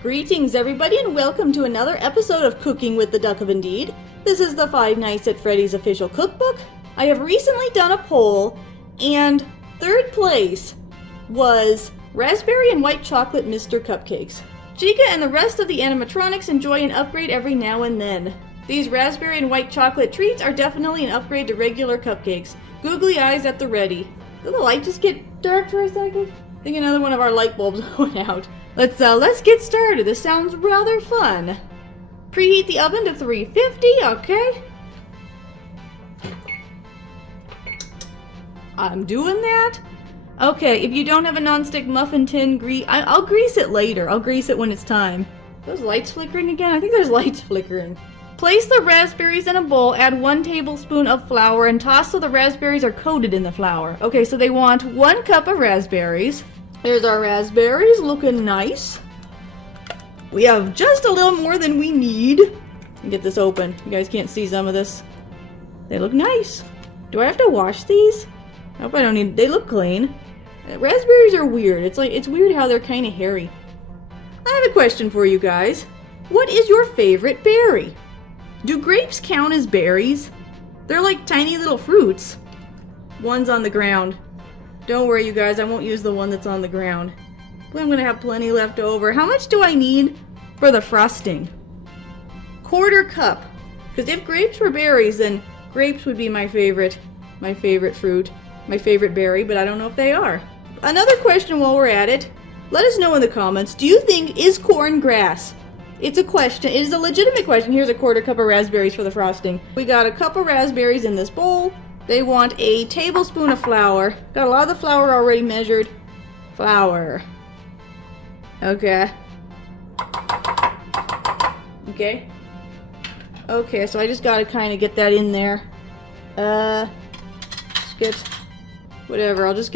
Greetings everybody and welcome to another episode of Cooking with the Duck of Indeed. This is the 5 Nights at Freddy's official cookbook. I have recently done a poll and third place was Raspberry and White Chocolate Mr. Cupcakes. Chica and the rest of the animatronics enjoy an upgrade every now and then. These raspberry and white chocolate treats are definitely an upgrade to regular cupcakes. Googly eyes at the ready. Did the light just get dark for a second? I think another one of our light bulbs went out. Let's get started. This sounds rather fun. Preheat the oven to 350, okay? I'm doing that. Okay, if you don't have a non-stick muffin tin, I'll grease it later. I'll grease it when it's time. Are those lights flickering again? I think there's lights flickering. Place the raspberries in a bowl, add 1 tablespoon of flour, and toss so the raspberries are coated in the flour. Okay, so they want 1 cup of raspberries. There's our raspberries, looking nice. We have just a little more than we need. Get this open. You guys can't see some of this. They look nice. Do I have to wash these? I hope I don't need. They look clean. Raspberries are weird. It's weird how they're kind of hairy. I have a question for you guys. What is your favorite berry? Do grapes count as berries? They're like tiny little fruits. One's on the ground. Don't worry, you guys, I won't use the one that's on the ground. But I'm gonna have plenty left over. How much do I need for the frosting? 1/4 cup. Because if grapes were berries, then grapes would be my favorite fruit, my favorite berry, but I don't know if they are. Another question while we're at it. Let us know in the comments, do you think, is corn grass? It's a question. It is a legitimate question. Here's a 1/4 cup of raspberries for the frosting. We got a cup of raspberries in this bowl. They want a tablespoon of flour. Got a lot of the flour already measured. Flour. Okay. Okay, so I just gotta kind of get that in there. Just get whatever. Let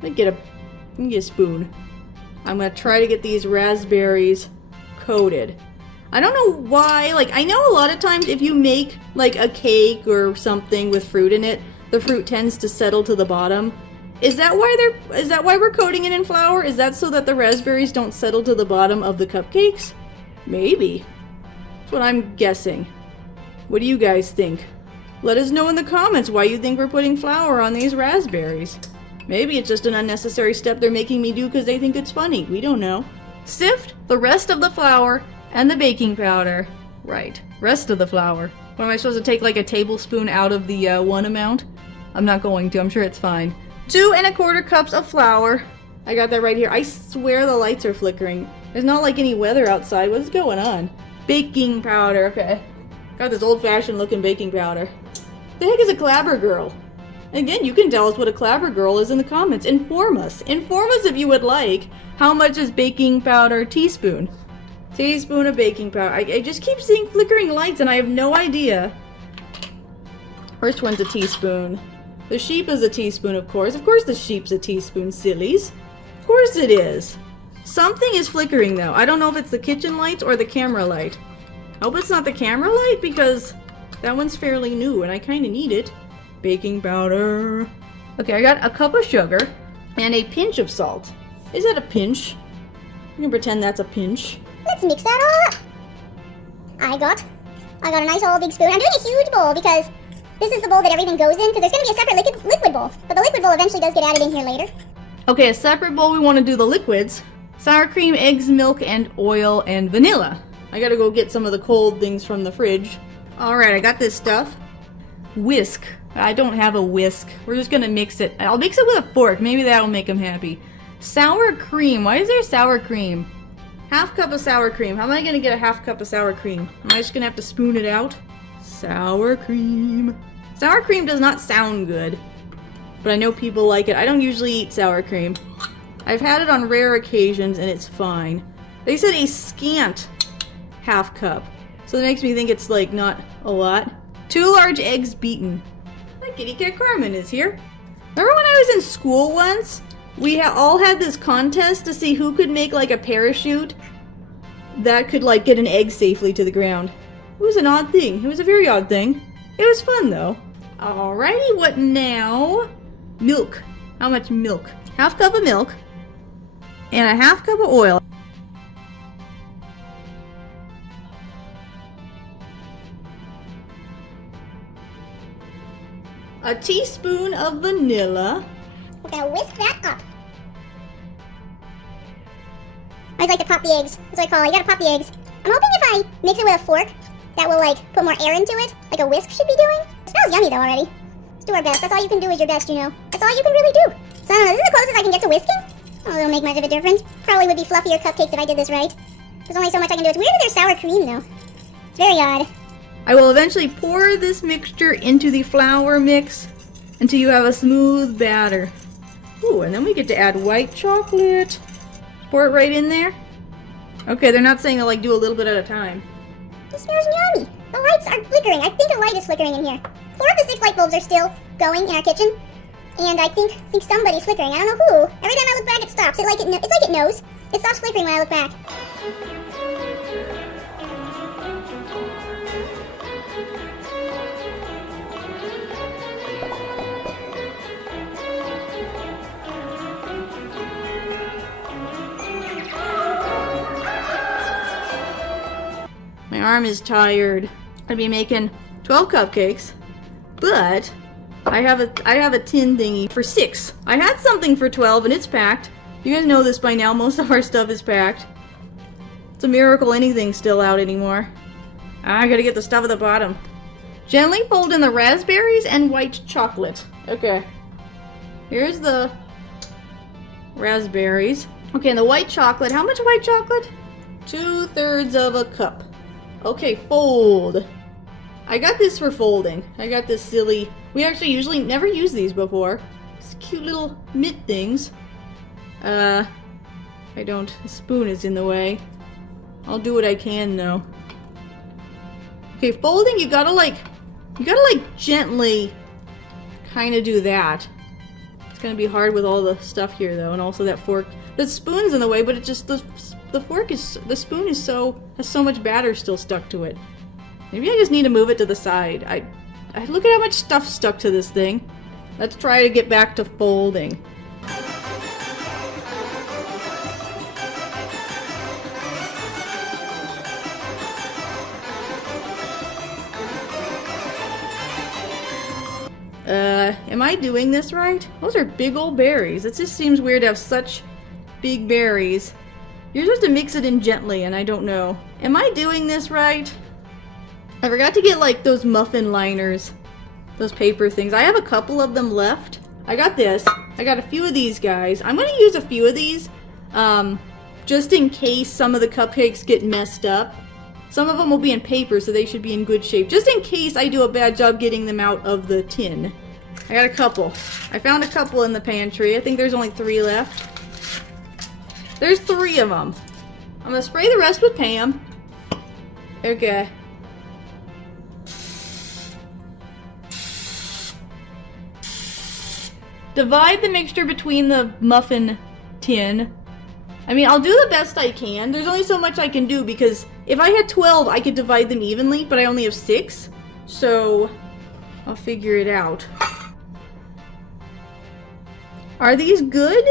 me get a spoon. I'm gonna try to get these raspberries coated. I don't know why, I know a lot of times if you make, a cake or something with fruit in it, the fruit tends to settle to the bottom. Is that why we're coating it in flour? Is that so that the raspberries don't settle to the bottom of the cupcakes? Maybe. That's what I'm guessing. What do you guys think? Let us know in the comments why you think we're putting flour on these raspberries. Maybe it's just an unnecessary step they're making me do because they think it's funny. We don't know. Sift the rest of the flour and the baking powder. Right, rest of the flour. What am I supposed to take, a tablespoon out of the 1 amount? I'm not going to, I'm sure it's fine. 2 1/4 cups of flour. I got that right here. I swear the lights are flickering. There's not any weather outside. What's going on? Baking powder, okay. Got this old-fashioned looking baking powder. The heck is a clabber girl? Again, you can tell us what a clabber girl is in the comments. Inform us. Inform us if you would like. How much is baking powder teaspoon? Teaspoon of baking powder. I just keep seeing flickering lights and I have no idea. First one's a teaspoon. The sheep is a teaspoon, of course. Of course the sheep's a teaspoon, sillies. Of course it is. Something is flickering though. I don't know if it's the kitchen lights or the camera light. I hope it's not the camera light because that one's fairly new and I kind of need it. Baking powder. Okay, I got a cup of sugar and a pinch of salt. Is that a pinch? I'm gonna pretend that's a pinch. Let's mix that all up. I got a nice old big spoon. I'm doing a huge bowl because this is the bowl that everything goes in because there's going to be a separate liquid bowl. But the liquid bowl eventually does get added in here later. Okay, a separate bowl we want to do the liquids. Sour cream, eggs, milk, and oil, and vanilla. I gotta go get some of the cold things from the fridge. Alright, I got this stuff. Whisk. I don't have a whisk. We're just gonna mix it. I'll mix it with a fork. Maybe that'll make them happy. Sour cream. Why is there sour cream? 1/2 cup of sour cream. How am I gonna get a 1/2 cup of sour cream? Am I just gonna have to spoon it out? Sour cream. Sour cream does not sound good, but I know people like it. I don't usually eat sour cream. I've had it on rare occasions and it's fine. They said a scant 1/2 cup, so that makes me think it's not a lot. 2 large eggs beaten. My kitty cat Carmen is here. Remember when I was in school once? We all had this contest to see who could make a parachute that could get an egg safely to the ground. It was an odd thing. It was a very odd thing. It was fun though. Alrighty, what now? Milk. How much milk? 1/2 cup of milk and a 1/2 cup of oil. a teaspoon of vanilla. We're gonna whisk that up. I always like to pop the eggs. That's what I call it. You gotta pop the eggs. I'm hoping if I mix it with a fork, that will like put more air into it, like a whisk should be doing. It smells yummy though already. Let's do our best. That's all you can do is your best, you know. That's all you can really do. So I don't know, this is the closest I can get to whisking. Oh, it'll make much of a difference. Probably would be fluffier cupcakes if I did this right. There's only so much I can do. It's weird that there's sour cream though. It's very odd. I will eventually pour this mixture into the flour mix until you have a smooth batter. Ooh, and then we get to add white chocolate. Pour it right in there. Okay, they're not saying to like do a little bit at a time. It smells yummy. The lights are flickering. I think a light is flickering in here. 4 of the 6 light bulbs are still going in our kitchen. And I think somebody's flickering. I don't know who. Every time I look back, it stops. It's like it knows. It stops flickering when I look back. My arm is tired. I'd be making 12 cupcakes, but I have a tin thingy for 6. I had something for 12 and it's packed. You guys know this by now. Most of our stuff is packed. It's a miracle anything's still out anymore. I gotta get the stuff at the bottom. Gently fold in the raspberries and white chocolate. Okay. Here's the raspberries. Okay, and the white chocolate. How much white chocolate? 2/3 of a cup. Okay, fold. I got this for folding. I got this silly... We actually usually never use these before. These cute little mitt things. The spoon is in the way. I'll do what I can though. Okay, folding, you gotta gently kind of do that. It's gonna be hard with all the stuff here though, and also that fork. The spoon's in the way, but it just, the spoon has so much batter still stuck to it. Maybe I just need to move it to the side. I look at how much stuff stuck to this thing. Let's try to get back to folding. Am I doing this right? Those are big old berries. It just seems weird to have such big berries. You're supposed to mix it in gently, and I don't know. Am I doing this right? I forgot to get like those muffin liners. Those paper things. I have a couple of them left. I got this. I got a few of these guys. I'm gonna use a few of these, just in case some of the cupcakes get messed up. Some of them will be in paper, so they should be in good shape. Just in case I do a bad job getting them out of the tin. I got a couple. I found a couple in the pantry. I think there's only 3 left. There's 3 of them. I'm gonna spray the rest with Pam. Okay. Divide the mixture between the muffin tin. I mean, I'll do the best I can. There's only so much I can do because if I had 12, I could divide them evenly, but I only have 6. So, I'll figure it out. Are these good?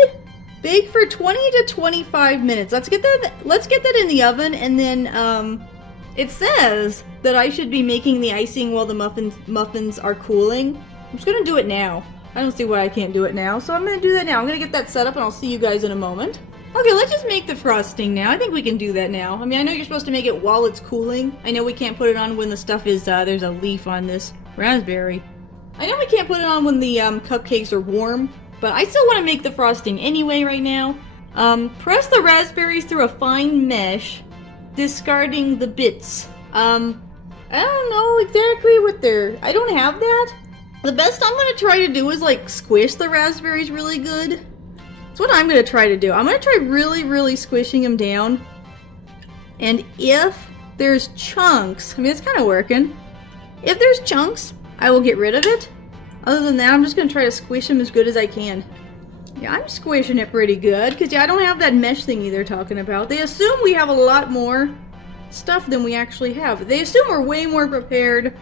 Bake for 20 to 25 minutes. Let's get that in the oven, and then it says that I should be making the icing while the muffins are cooling. I'm just gonna do it now. I don't see why I can't do it now, so I'm gonna do that now. I'm gonna get that set up, and I'll see you guys in a moment. Okay, let's just make the frosting now. I think we can do that now. I mean, I know you're supposed to make it while it's cooling. I know we can't put it on when the stuff is, there's a leaf on this raspberry. I know we can't put it on when the cupcakes are warm, but I still want to make the frosting anyway right now. Press the raspberries through a fine mesh, discarding the bits. I don't know exactly what they're... I don't have that. The best I'm going to try to do is, like, squish the raspberries really good. That's what I'm going to try to do. I'm going to try really, really squishing them down. And if there's chunks... I mean, it's kind of working. If there's chunks, I will get rid of it. Other than that, I'm just going to try to squish them as good as I can. Yeah, I'm squishing it pretty good. Because, yeah, I don't have that mesh thingy they're talking about. They assume we have a lot more stuff than we actually have. They assume we're way more prepared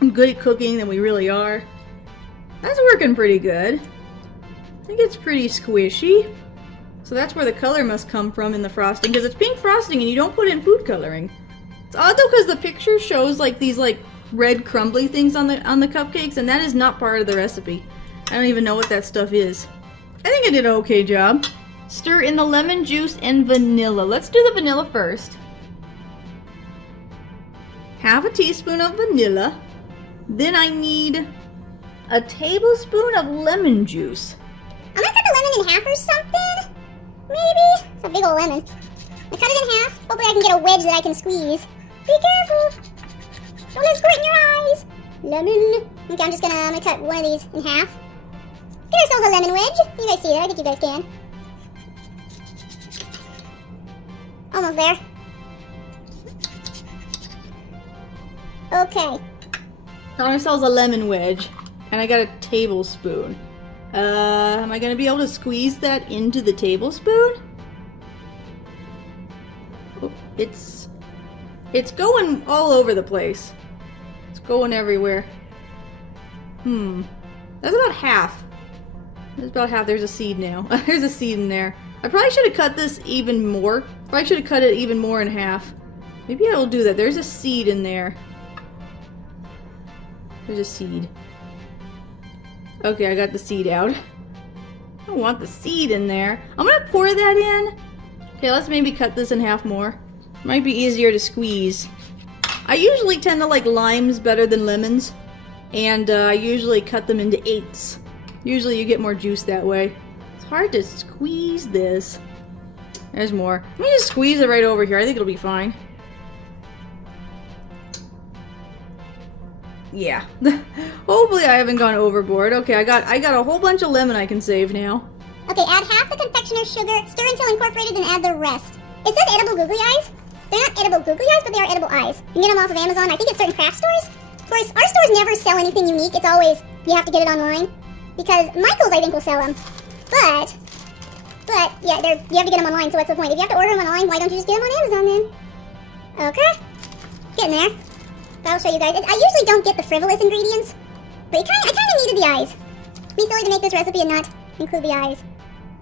and good at cooking than we really are. That's working pretty good. I think it's pretty squishy. So that's where the color must come from in the frosting. Because it's pink frosting and you don't put in food coloring. It's odd though because the picture shows like these like red crumbly things on the cupcakes, and that is not part of the recipe. I don't even know what that stuff is. I think I did an okay job. Stir in the lemon juice and vanilla. Let's do the vanilla first. Half a teaspoon of vanilla. Then I need a tablespoon of lemon juice. I'm gonna cut the lemon in half or something. Maybe. It's a big old lemon. I cut it in half. Hopefully I can get a wedge that I can squeeze. Be careful. Don't let it squirt in your eyes. Lemon. Okay, I'm gonna cut one of these in half. Get ourselves a lemon wedge. You guys see that? I think you guys can. Almost there. Okay. Got ourselves a lemon wedge, and I got a tablespoon. Am I gonna be able to squeeze that into the tablespoon? Oh, it's going all over the place. It's going everywhere. That's about half. That's about half. There's a seed now. There's a seed in there. I probably should have cut this even more. Probably should have cut it even more in half. Maybe I will do that. There's a seed in there. There's a seed. Okay, I got the seed out. I don't want the seed in there. I'm gonna pour that in. Okay, let's maybe cut this in half more. Might be easier to squeeze. I usually tend to like limes better than lemons. And I usually cut them into eighths. Usually you get more juice that way. It's hard to squeeze this. There's more. Let me just squeeze it right over here. I think it'll be fine. Yeah. Hopefully I haven't gone overboard. Okay, I got a whole bunch of lemon I can save now. Okay, add half the confectioner's sugar, stir until incorporated, then add the rest. It says edible googly eyes. They're not edible googly eyes, but they are edible eyes. You can get them off of Amazon. I think it's certain craft stores. Of course, our stores never sell anything unique. It's always, you have to get it online. Because Michael's, I think, will sell them. But yeah, you have to get them online, so what's the point? If you have to order them online, why don't you just get them on Amazon then? Okay. Getting there. I'll show you guys. I usually don't get the frivolous ingredients, but I kind of needed the eyes. It'd be silly to make this recipe and not include the eyes.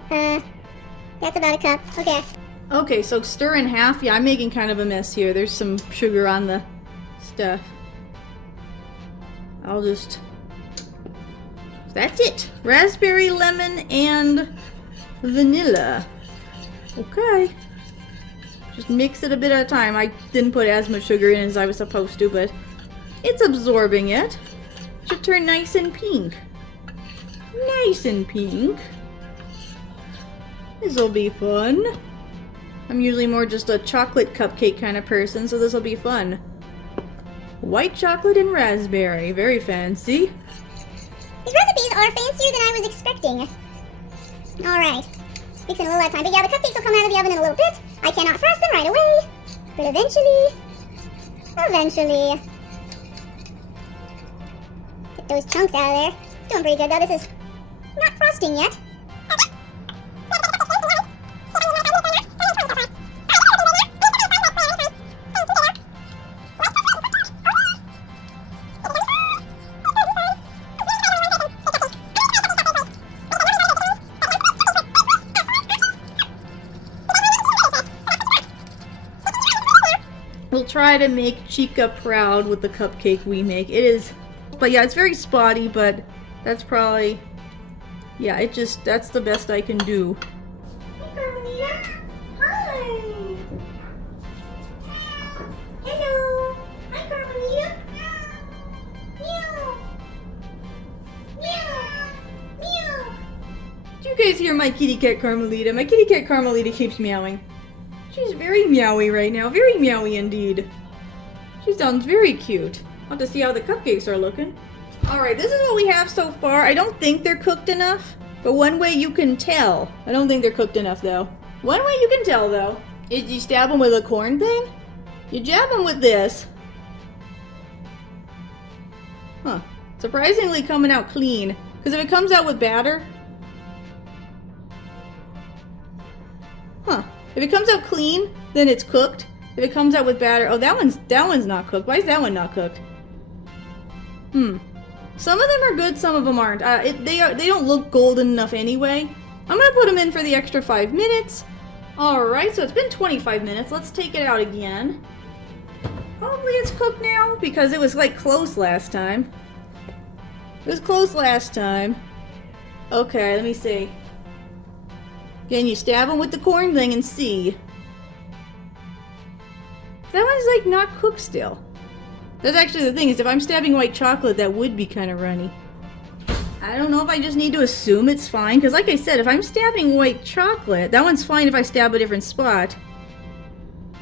That's about a cup. Okay. Okay, so stir in half. Yeah, I'm making kind of a mess here. There's some sugar on the stuff. I'll just... That's it. Raspberry, lemon, and vanilla. Okay. Just mix it a bit at a time. I didn't put as much sugar in as I was supposed to, but it's absorbing it. Should turn nice and pink. Nice and pink. This'll be fun. I'm usually more just a chocolate cupcake kind of person, so this'll be fun. White chocolate and raspberry. Very fancy. These recipes are fancier than I was expecting. Alright. Mixing a little at a time. But yeah, the cupcakes will come out of the oven in a little bit. I cannot frost them right away. But eventually. Get those chunks out of there. It's doing pretty good though. This is not frosting yet. We'll try to make Chica proud with the cupcake we make. It is, but yeah, it's very spotty, but that's probably, yeah, that's the best I can do. Hey, Carmelita. Hi. Hello. Hi, Carmelita. Meow. Meow. Meow. Did you guys hear my kitty cat Carmelita? My kitty cat Carmelita keeps meowing. She's very meowy right now. Very meowy indeed. She sounds very cute. I'll have to see how the cupcakes are looking. Alright, this is what we have so far. I don't think they're cooked enough. But one way you can tell. I don't think they're cooked enough though. One way you can tell though is you stab them with a corn thing. You jab them with this. Huh. Surprisingly coming out clean. Because if it comes out with batter. Huh. If it comes out clean, then it's cooked. If it comes out with batter, oh, that one's not cooked. Why is that one not cooked? Some of them are good, some of them aren't. They don't look golden enough anyway. I'm gonna put them in for the extra 5 minutes. All right, so it's been 25 minutes. Let's take it out again. Hopefully it's cooked now, because it was like close last time. It was close last time. Okay, let me see. Again, you stab them with the corn thing and see. That one's like not cooked still. That's actually the thing, is if I'm stabbing white chocolate, that would be kind of runny. I don't know if I just need to assume it's fine, because like I said, if I'm stabbing white chocolate, that one's fine if I stab a different spot.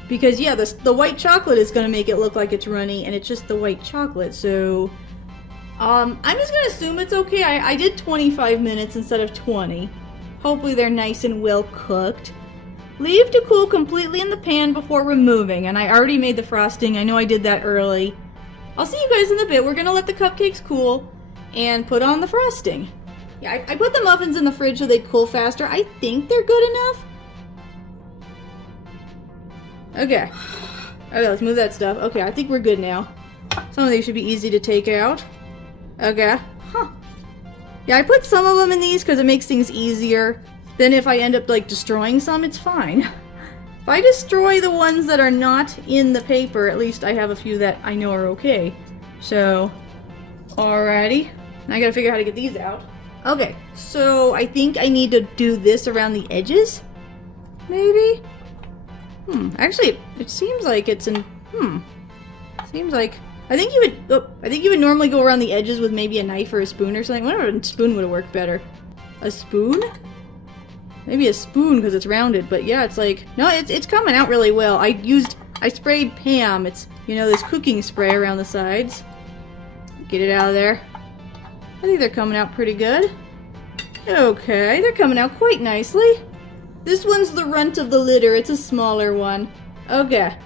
Because yeah, the white chocolate is going to make it look like it's runny, and it's just the white chocolate, so... I'm just going to assume it's okay. I did 25 minutes instead of 20. Hopefully they're nice and well cooked. Leave to cool completely in the pan before removing, and I already made the frosting. I know I did that early. I'll see you guys in a bit. We're going to let the cupcakes cool and put on the frosting. Yeah, I put the muffins in the fridge so they'd cool faster. I think they're good enough. Okay. Okay, let's move that stuff. Okay, I think we're good now. Some of these should be easy to take out. Okay. Huh. Yeah, I put some of them in these because it makes things easier. Then if I end up, like, destroying some, it's fine. If I destroy the ones that are not in the paper, at least I have a few that I know are okay. So, alrighty. Now I gotta figure out how to get these out. Okay, so I think I need to do this around the edges? Maybe? Actually, it seems like it's in... Seems like... I think you would normally go around the edges with maybe a knife or a spoon or something. I wonder if a spoon would have worked better. A spoon? Maybe a spoon because it's rounded, but yeah, it's like... No, it's coming out really well. I sprayed Pam. It's, you know, this cooking spray around the sides. Get it out of there. I think they're coming out pretty good. Okay, they're coming out quite nicely. This one's the runt of the litter. It's a smaller one. Okay.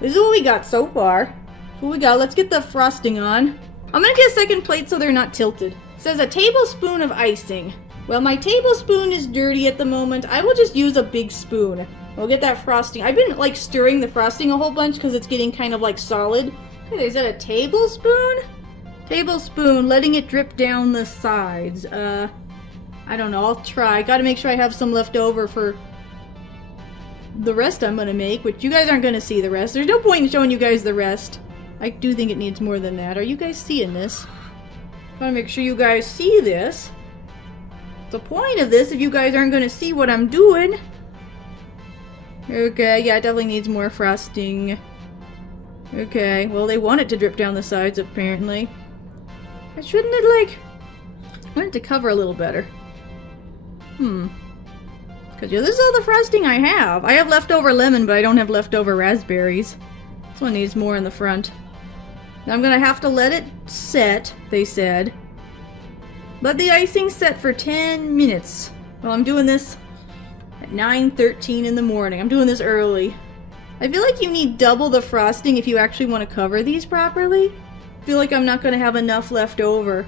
This is what we got so far. What we got? Let's get the frosting on. I'm gonna get a second plate so they're not tilted. It says a tablespoon of icing. Well, my tablespoon is dirty at the moment. I will just use a big spoon. We'll get that frosting. I've been like stirring the frosting a whole bunch because it's getting kind of like solid. Okay, is that a tablespoon? Tablespoon, letting it drip down the sides. I don't know. I'll try. Gotta make sure I have some left over for the rest I'm gonna make, which you guys aren't gonna see the rest. There's no point in showing you guys the rest. I do think it needs more than that. Are you guys seeing this? Gotta make sure you guys see this. The point of this, if you guys aren't gonna see what I'm doing. Okay, yeah, it definitely needs more frosting. Okay, well, they want it to drip down the sides, apparently. Shouldn't it, like... I want it to cover a little better. Because, yeah, this is all the frosting I have. I have leftover lemon, but I don't have leftover raspberries. This one needs more in the front. Now I'm gonna have to let it set, they said. Let the icing set for 10 minutes. Well, I'm doing this at 9:13 in the morning. I'm doing this early. I feel like you need double the frosting if you actually want to cover these properly. I feel like I'm not gonna have enough left over.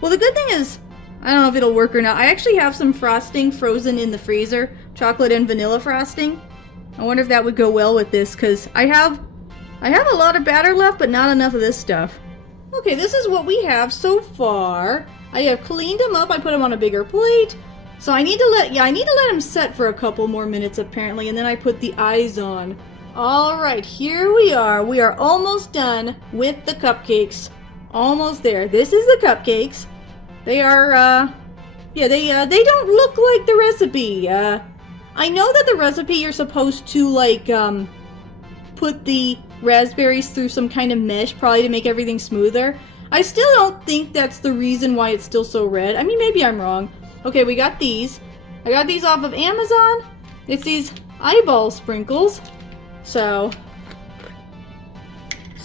Well, the good thing is, I don't know if it'll work or not. I actually have some frosting frozen in the freezer. Chocolate and vanilla frosting. I wonder if that would go well with this, because I have a lot of batter left, but not enough of this stuff. Okay, this is what we have so far. I have cleaned them up. I put them on a bigger plate. So I need to let them set for a couple more minutes, apparently, and then I put the eyes on. Alright, here we are. We are almost done with the cupcakes. Almost there. This is the cupcakes. They are, they don't look like the recipe. I know that the recipe you're supposed to, like, put the raspberries through some kind of mesh, probably to make everything smoother. I still don't think that's the reason why it's still so red. I mean, maybe I'm wrong. Okay, we got these. I got these off of Amazon. It's these eyeball sprinkles. So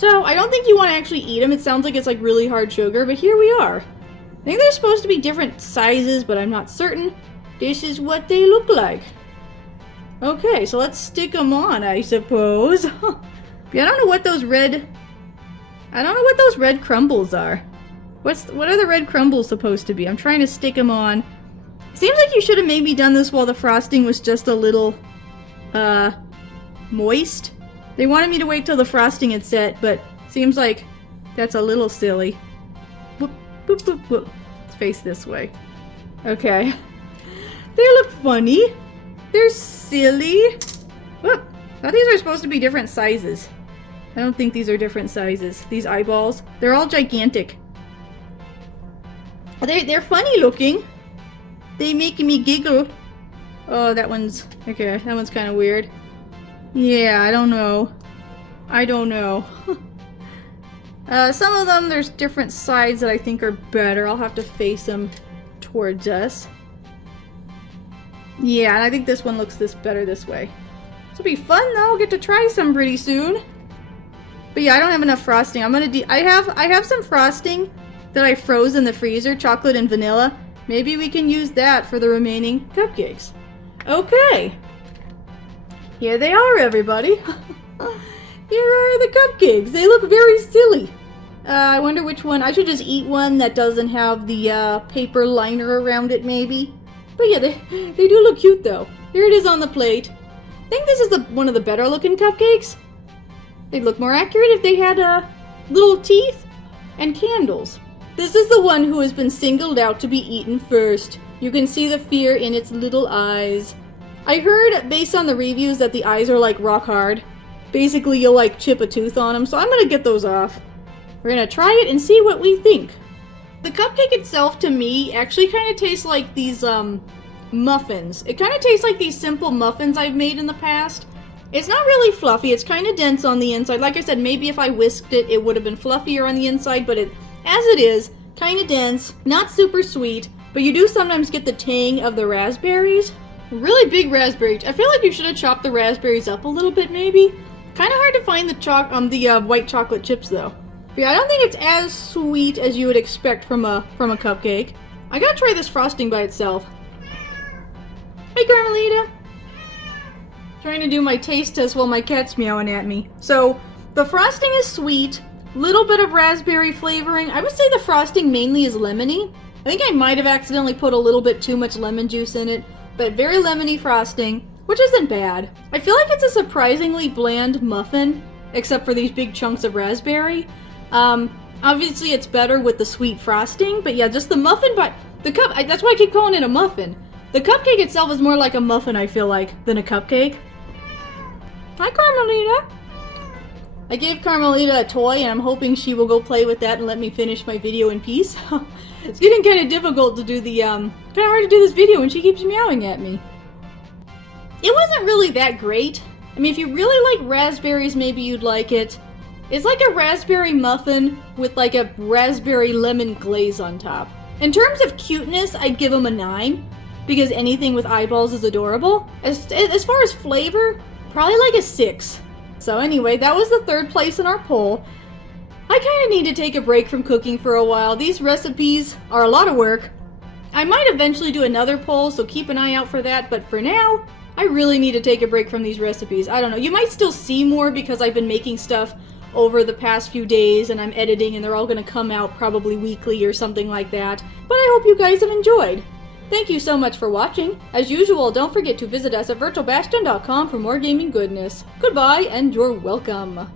I don't think you want to actually eat them. It sounds like it's like really hard sugar, but here we are. I think they're supposed to be different sizes, but I'm not certain. This is what they look like. Okay, so let's stick them on, I suppose. Yeah, I don't know what those red crumbles are. What are the red crumbles supposed to be? I'm trying to stick them on. Seems like you should have maybe done this while the frosting was just a little, moist. They wanted me to wait till the frosting had set, but seems like that's a little silly. Whoop, whoop, whoop, whoop. Let's face this way. Okay. They look funny. They're silly. Whoop. I thought these were supposed to be different sizes. I don't think these are different sizes. These eyeballs, they're all gigantic. They're funny looking. They make me giggle. Oh, that one's... okay, that one's kind of weird. Yeah, I don't know. I don't know. Some of them, there's different sides that I think are better. I'll have to face them towards us. Yeah, and I think this one looks better this way. This will be fun though. I'll get to try some pretty soon. But yeah, I don't have enough frosting. I'm gonna I have some frosting that I froze in the freezer, chocolate and vanilla. Maybe we can use that for the remaining cupcakes. Okay. Here they are, everybody. Here are the cupcakes. They look very silly. I wonder which one. I should just eat one that doesn't have the paper liner around it, maybe. But yeah, they do look cute, though. Here it is on the plate. I think this is one of the better looking cupcakes. They'd look more accurate if they had little teeth and candles. This is the one who has been singled out to be eaten first. You can see the fear in its little eyes. I heard, based on the reviews, that the eyes are like rock hard. Basically, you'll like chip a tooth on them, so I'm gonna get those off. We're gonna try it and see what we think. The cupcake itself, to me, actually kind of tastes like these muffins. It kind of tastes like these simple muffins I've made in the past. It's not really fluffy, it's kind of dense on the inside. Like I said, maybe if I whisked it, it would have been fluffier on the inside, but as it is, kind of dense, not super sweet, but you do sometimes get the tang of the raspberries. Really big raspberries. I feel like you should have chopped the raspberries up a little bit, maybe. Kind of hard to find the white chocolate chips, though. But yeah, I don't think it's as sweet as you would expect from a cupcake. I gotta try this frosting by itself. Hey, Carmelita. Trying to do my taste test while my cat's meowing at me. So, the frosting is sweet. Little bit of raspberry flavoring. I would say the frosting mainly is lemony. I think I might have accidentally put a little bit too much lemon juice in it. But very lemony frosting, which isn't bad. I feel like it's a surprisingly bland muffin, except for these big chunks of raspberry. Obviously it's better with the sweet frosting, but yeah, just the muffin, that's why I keep calling it a muffin. The cupcake itself is more like a muffin, I feel like, than a cupcake. Hi, Carmelita! I gave Carmelita a toy, and I'm hoping she will go play with that and let me finish my video in peace. It's getting kind of difficult to do kind of hard to do this video when she keeps meowing at me. It wasn't really that great. I mean, if you really like raspberries, maybe you'd like it. It's like a raspberry muffin with like a raspberry lemon glaze on top. In terms of cuteness, I'd give them a 9, because anything with eyeballs is adorable. As far as flavor, probably like a 6. So anyway, that was the 3rd place in our poll. I kind of need to take a break from cooking for a while. These recipes are a lot of work. I might eventually do another poll, so keep an eye out for that, but for now, I really need to take a break from these recipes. I don't know, you might still see more because I've been making stuff over the past few days and I'm editing and they're all going to come out probably weekly or something like that. But I hope you guys have enjoyed. Thank you so much for watching. As usual, don't forget to visit us at virtualbastion.com for more gaming goodness. Goodbye and you're welcome.